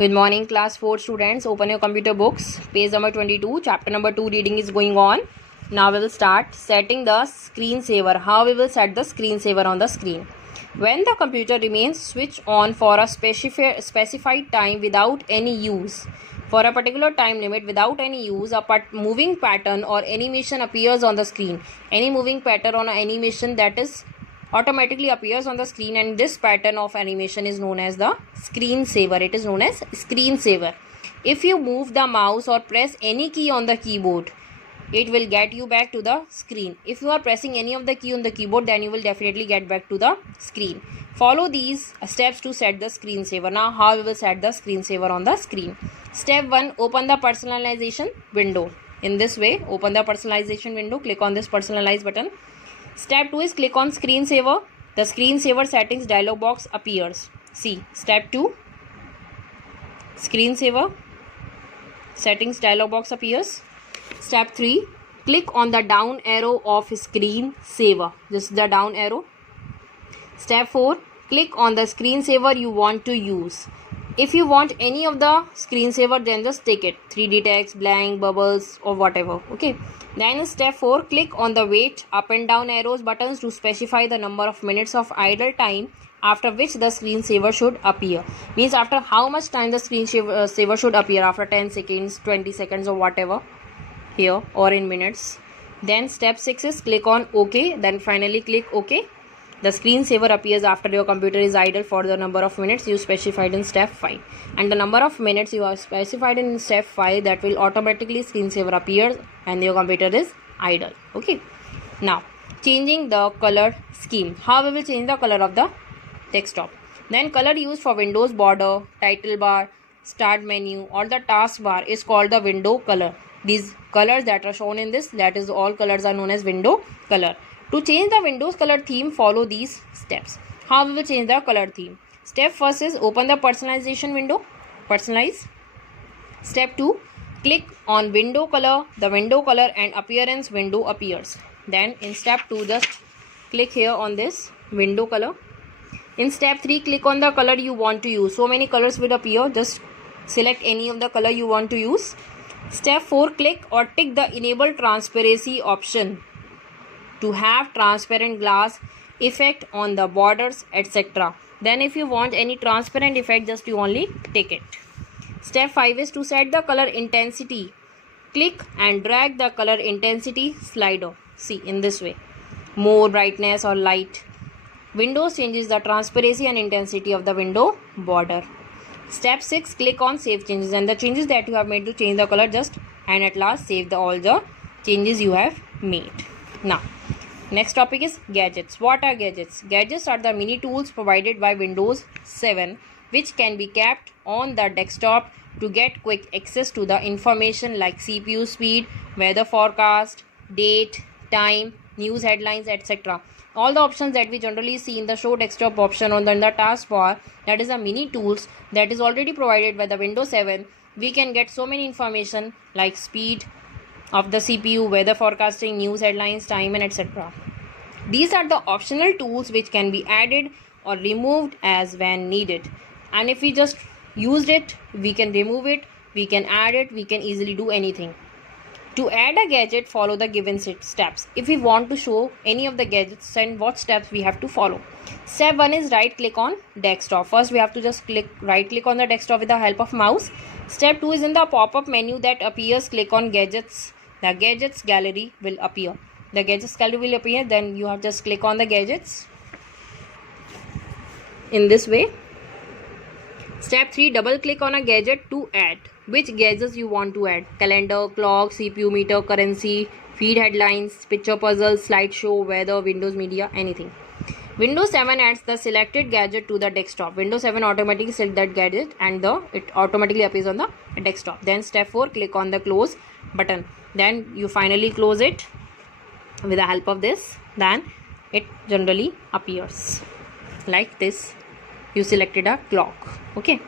Good morning, class 4 students. Open your computer books. Page number 22, chapter number 2 reading is going on. Now we will start setting the screensaver. How we will set the screensaver on the screen. When the computer remains switched on for a specified time without any use, for a particular time limit without any use, a moving pattern or animation appears on the screen. Any moving pattern or animation that is automatically appears on the screen, and this pattern of animation is known as the screensaver. It is known as screensaver. If you move the mouse or press any key on the keyboard, it will get you back to the screen. If you are pressing any of the key on the keyboard, then you will definitely get back to the screen. Follow these steps to set the screensaver. Now how we will set the screensaver on the screen. Step 1, open the personalization window. In this way, open the personalization window, click on this personalize button. Step 2 is click on screensaver. The screensaver settings dialog box appears. See, step 2, screensaver settings dialog box appears. Step 3, click on the down arrow of screensaver. This is the down arrow. Step 4, click on the screensaver you want to use. If you want any of the screensaver, then just take it. 3D text, blank, bubbles, or whatever. Okay. Then step 4, click on the weight up and down arrows buttons to specify the number of minutes of idle time after which the screensaver should appear. Means after how much time the screensaver should appear, after 10 seconds, 20 seconds, or whatever, here, or in minutes. Then step 6 is click on OK. Then finally click OK. The screensaver appears after your computer is idle for the number of minutes you specified in step 5. And the number of minutes you have specified in step 5, that will automatically screensaver appears and your computer is idle. Okay. Now, changing the color scheme. How we will change the color of the desktop. Then color used for Windows border, title bar, start menu, or the task bar is called the window color. These colors that are shown in this, that is all colors are known as window color. To change the Windows color theme, follow these steps. How we will change the color theme. Step 1 is open the personalization window. Personalize. Step 2, click on window color. The window color and appearance window appears. Then in step 2, just click here on this window color. In step 3, click on the color you want to use. So many colors will appear. Just select any of the color you want to use. Step 4, click or tick the enable transparency option to have transparent glass effect on the borders, etc. Then if you want any transparent effect, just you only tick it. Step 5 is to set the color intensity. Click and drag the color intensity slider. See, in this way. More brightness or light. Windows changes the transparency and intensity of the window border. Step 6, click on save changes, and the changes that you have made to change the color, just and at last save all the changes you have made. Now, next topic is gadgets. What are gadgets? Gadgets are the mini tools provided by Windows 7 which can be kept on the desktop to get quick access to the information like CPU speed, weather forecast, date, time, news headlines, etc. All the options that we generally see in the show desktop option on the taskbar, that is the mini tools that is already provided by the Windows 7. We can get so many information like speed of the CPU, weather forecasting, news headlines, time, and etc. These are the optional tools which can be added or removed as when needed. And if we just used it, we can remove it, we can add it, we can easily do anything. To add a gadget, follow the given steps. If we want to show any of the gadgets, then what steps we have to follow. Step 1 is right click on desktop. First we have to just right click on the desktop with the help of mouse. Step 2 is in the pop-up menu that appears, click on gadgets. The gadgets gallery will appear. The gadgets gallery will appear, then you have just click on the gadgets in this way. Step 3, double click on a gadget to add. Which gadgets you want to add? Calendar, clock, CPU meter, currency, feed headlines, picture puzzle, slideshow, weather, Windows media, anything. Windows 7 adds the selected gadget to the desktop. Windows 7 automatically select that gadget and it automatically appears on the desktop. Then step 4, click on the close button. Then you finally close it with the help of this. Then it generally appears like this. You selected a clock. Okay.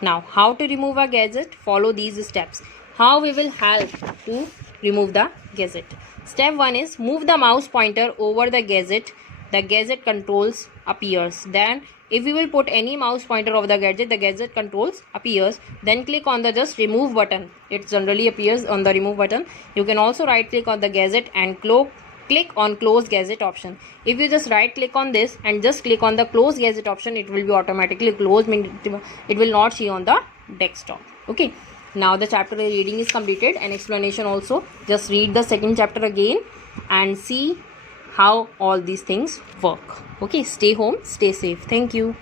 Now, how to remove a gadget? Follow these steps. How we will help to remove the gadget. Step 1 is move the mouse pointer over the gadget. The gadget controls appears. Then if we will put any mouse pointer of the gadget controls appears. Then click on the just remove button. It generally appears on the remove button. You can also right click on the gadget and click on close gadget option. If you just right click on this and just click on the close gadget option, it will be automatically closed, it will not see on the desktop. Okay, now the chapter reading is completed and explanation also. Just read the second chapter again and see how all these things work. Okay, stay home, stay safe. Thank you.